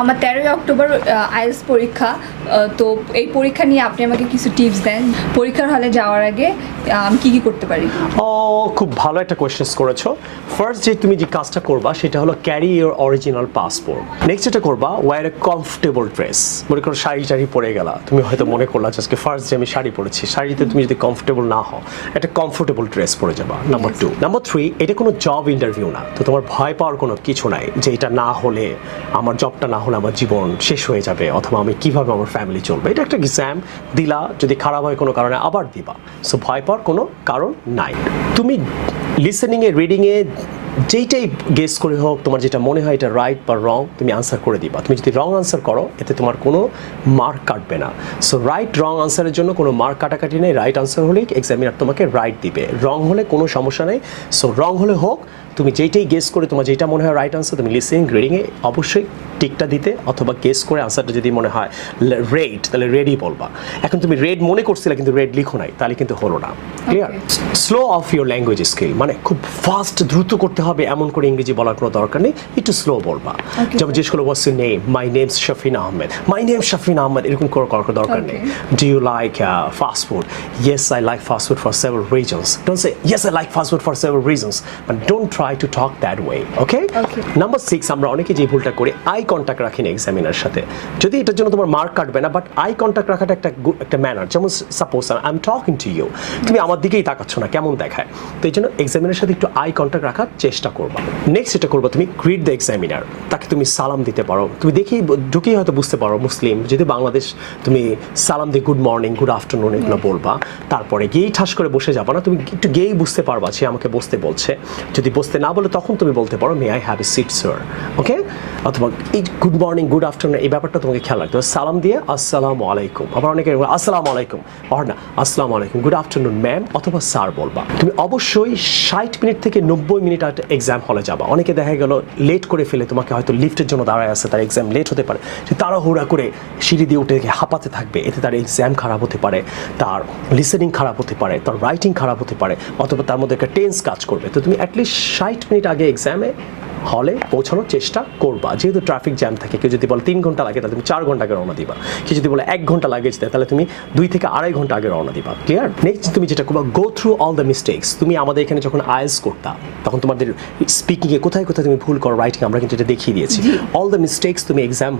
আমার 13 October IELTS পরীক্ষা, তো এই পরীক্ষা নিয়ে আপনি আমাকে কিছু টিপস দেন। পরীক্ষার হলে যাওয়ার আগে আমি কি করতে পারি? খুব ভালো একটা কোয়েশ্চেন করেছো। ফার্স্ট তুমি যে কাজটা করবা সেটা হলো carry your original passport. Next যেটা করবা, ওয়্যার এ কমফোর্টেবল ড্রেস। মনে করো শাড়ি পরে গেলা, তুমি হয়তো মনে করলা আজকে ফার্স্ট যে আমি শাড়ি পরেছি, শাড়িতে তুমি যদি কমফোর্টেবল না হও, একটা কমফোর্টেবল ড্রেস পরে যাবা। নাম্বার 2। নাম্বার 3, এটা কোনো জব ইন্টারভিউ না, তো তোমার ভয় পাওয়ার কোনো কিছু নাই যে এটা না হলে, আমার জবটা না হলে আমার জীবন শেষ হয়ে যাবে, অথবা আমি কিভাবে আমার ফ্যামিলি চলবে। এটা একটা এক্সাম দিলা, যদি খারাপ হয় কোনো কারণে আবার দিবা, সো ভয় পাওয়ার কোনো কারণ নাই। তুমি লিসেনিংয়ে, রিডিংয়ে যেইটাই গেস করে হোক, তোমার যেটা মনে হয় এটা রাইট বা রং, তুমি আনসার করে দিবা। তুমি যদি রং আনসার করো, এতে তোমার কোনো মার্ক কাটবে না। সো রাইট রং আনসারের জন্য কোনো মার্ক কাটাকাটি নেই। রাইট আনসার হলেই এক্সামিনার তোমাকে রাইট দিবে, রং হলে কোনো সমস্যা নেই। সো রং হলে হোক, তুমি যেইটাই গেস করে তোমার যেটা মনে হয় রাইট আনসার, তুমি লিসেনিং, রিডিংয়ে অবশ্যই টিকটা দিতে, অথবা গেস করে আনসারটা যদি মনে হয় রেড, তাহলে রেডই বলবা। এখন তুমি রেড মনে করছিলে কিন্তু রেড লিখো নাই, তাহলে কিন্তু হলো না। Clear? Slow of your language skill, মানে খুব ফাস্ট, দ্রুত করতে হবে এমন করে ইংরেজি বলার কোনো দরকার নেই, একটু স্লো বলবা। যেমন জিজ্ঞেস করলো what's your name, my name Shafin Ahmed, my name Shafin Ahmed, এরকম করে করার দরকার নেই। Do you like fast food? Yes I like fast food for several reasons. Don't say yes I like fast food for several reasons, but don't try to talk that way. Okay? Number 6, আমরা অনেকে যে ভুলটা করি, eye contact রাখি না examiner সাথে। যদি এটার জন্য তোমার মার্ক কাটবে না, বাট আই কন্ট্যাক্ট রাখাটা একটা ম্যানার। যেমন suppose I am talking to you, তুমি আমার দিকেই তাকাচ্ছ না, কেমন দেখায়? তো এই জন্য এক্সামিনারের সাথে একটু আই কন্ট্যাক্ট রাখার চেষ্টা করবা। নেক্সট যেটা করবা, তুমি গ্রিট দ্য এক্সামিনার, তাকে তুমি সালাম দিতে পারো। তুমি দেখি ঢুকেই হয়তো বুঝতে পারো মুসলিম, যদি বাংলাদেশ, তুমি সালাম দিয়ে গুড মর্নিং, গুড আফটারনুন এগুলো বলবা। তারপরে গিয়েই ঠাস করে বসে যাবা না, তুমি একটু গিয়েই বুঝতে পারবা সে আমাকে বসতে বলছে। যদি বসতে না বলে, তখন তুমি বলতে পারো may I have a seat sir, okay? অথবা এই গুড মর্নিং, গুড আফটারনুন, এই ব্যাপারটা তোমাকে খেয়াল রাখতে হবে। সালাম দিয়ে আসসালামু আলাইকুম, আবার অনেকে আসসালামু আলাইকুম, আর না আসসালামু আলাইকুম, গুড আফটারনুন ম্যাম, অথবা স্যার বলবা। তুমি অবশ্যই 60 মিনিট থেকে 90 মিনিট একটা এক্সাম হলে যাবা। অনেকে দেখা গেল লেট করে ফেলে, তোমাকে হয়তো লিফটের জন্য দাঁড়ায় আছে, তার এক্সাম লেট হতে পারে, সে তাড়াহুড়া করে সিঁড়ি দিয়ে উঠে হাঁপাতে থাকবে, এতে তার এক্সাম খারাপ হতে পারে, তার লিসেনিং খারাপ হতে পারে, তার রাইটিং খারাপ হতে পারে, অথবা তার মধ্যে একটা টেন্স কাজ করবে। তো তুমি অ্যাটলিস্ট 60 মিনিট আগে এক্সামে হলে পৌঁছানোর চেষ্টা করবা। যেহেতু ট্রাফিক জ্যাম থাকে, কেউ যদি বলে 3 ঘন্টা লাগে, তাহলে তুমি 4 ঘন্টা আগে রওনা দিবা। কেউ যদি বলে 1 ঘন্টা লাগে যেতে, তাহলে তুমি 2 থেকে 2.5 ঘন্টা আগে রওনা দিবা। ক্লিয়ার? নেক্সট তুমি যেটা করবা, go through all the mistakes. তুমি আমাদের এখানে যখন আইএলটিএস করতা, তখন তোমাদের স্পিকিংয়ে কোথায় কোথায় তুমি ভুল করো, রাইটিং আমরা কিন্তু এটা দেখিয়ে দিয়েছি। অল দ্য মিস্টেক্স তুমি এক্সাম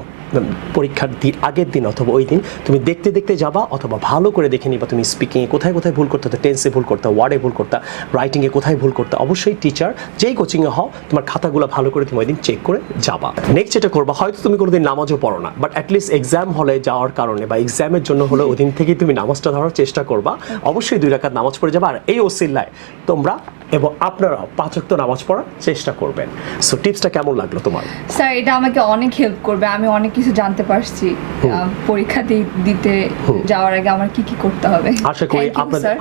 পরীক্ষার আগের দিন অথবা ওই দিন তুমি দেখতে দেখতে যাবা, অথবা ভালো করে দেখে নিবা তুমি স্পিকিংয়ে কোথায় কোথায় ভুল করতে, টেন্সে ভুল করতে, ওয়ার্ডে ভুল করতে, রাইটিংয়ে কোথায় ভুল করতে। অবশ্যই টিচার যেই কোচিংয়ে হও, তোমার খাতাগুলো ভালো করে তুমি ওই দিন চেক করে যাবা। নেক্সট যেটা করবা, হয়তো তুমি কোনোদিন নামাজও পড়ো না, বাট অ্যাটলিস্ট এক্সাম হলে যাওয়ার কারণে বা এক্সামের জন্য হলে ওই দিন থেকেই তুমি নামাজটা ধরার চেষ্টা করবা। অবশ্যই 2 রাকাত নামাজ পড়ে যাবা, আর এই ওসিলায় তোমরা এবং আপনারা 5 ওয়াক্ত নামাজ পড়ার চেষ্টা করবেন। সো টিপসটা কেমন লাগলো তোমার? স্যার, এটা আমাকে অনেক হেল্প করবে, আমি অনেক কিছু জানতে পারছি পরীক্ষা দিতে যাওয়ার আগে আমার কি কি করতে হবে। আশা করি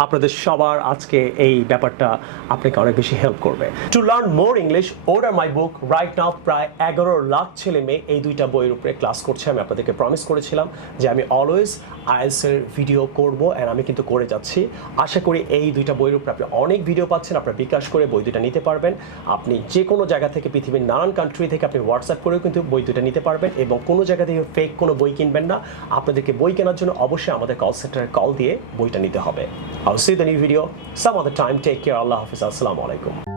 আপনাদের সবার আজকে এই ব্যাপারটা আপনাকে অনেক বেশি হেল্প করবে। To learn more English, order my book right now. প্রায় 11 লাখ ছেলে মেয়ে এই 2টা বইয়ের উপরে ক্লাস করছে। আমি আপনাদেরকে প্রমিস করেছিলাম যে আমি অলওয়েজ আইএলটিএস ভিডিও করব, এন্ড আমি কিন্তু করে যাচ্ছি। আশা করি এই 2টা বইয়ের উপরে আপনি অনেক ভিডিও পাচ্ছেন। আপনারা বিকাশ করে বই 2টা নিতে পারবেন। আপনি যে কোনো জায়গা থেকে, পৃথিবীর নানান কান্ট্রি থেকে আপনি হোয়াটসঅ্যাপ করেও কিন্তু বই 2টা নিতে পারবেন, এবং কোনো জায়গা থেকে ফেক কোনো বই কিনবেন না। আপনাদেরকে বই কেনার জন্য অবশ্যই আমাদের কল সেন্টারে কল দিয়ে বইটা নিতে হবে। I'll see the new video some other time. Take care. Allah Hafiz. Assalamu alaikum.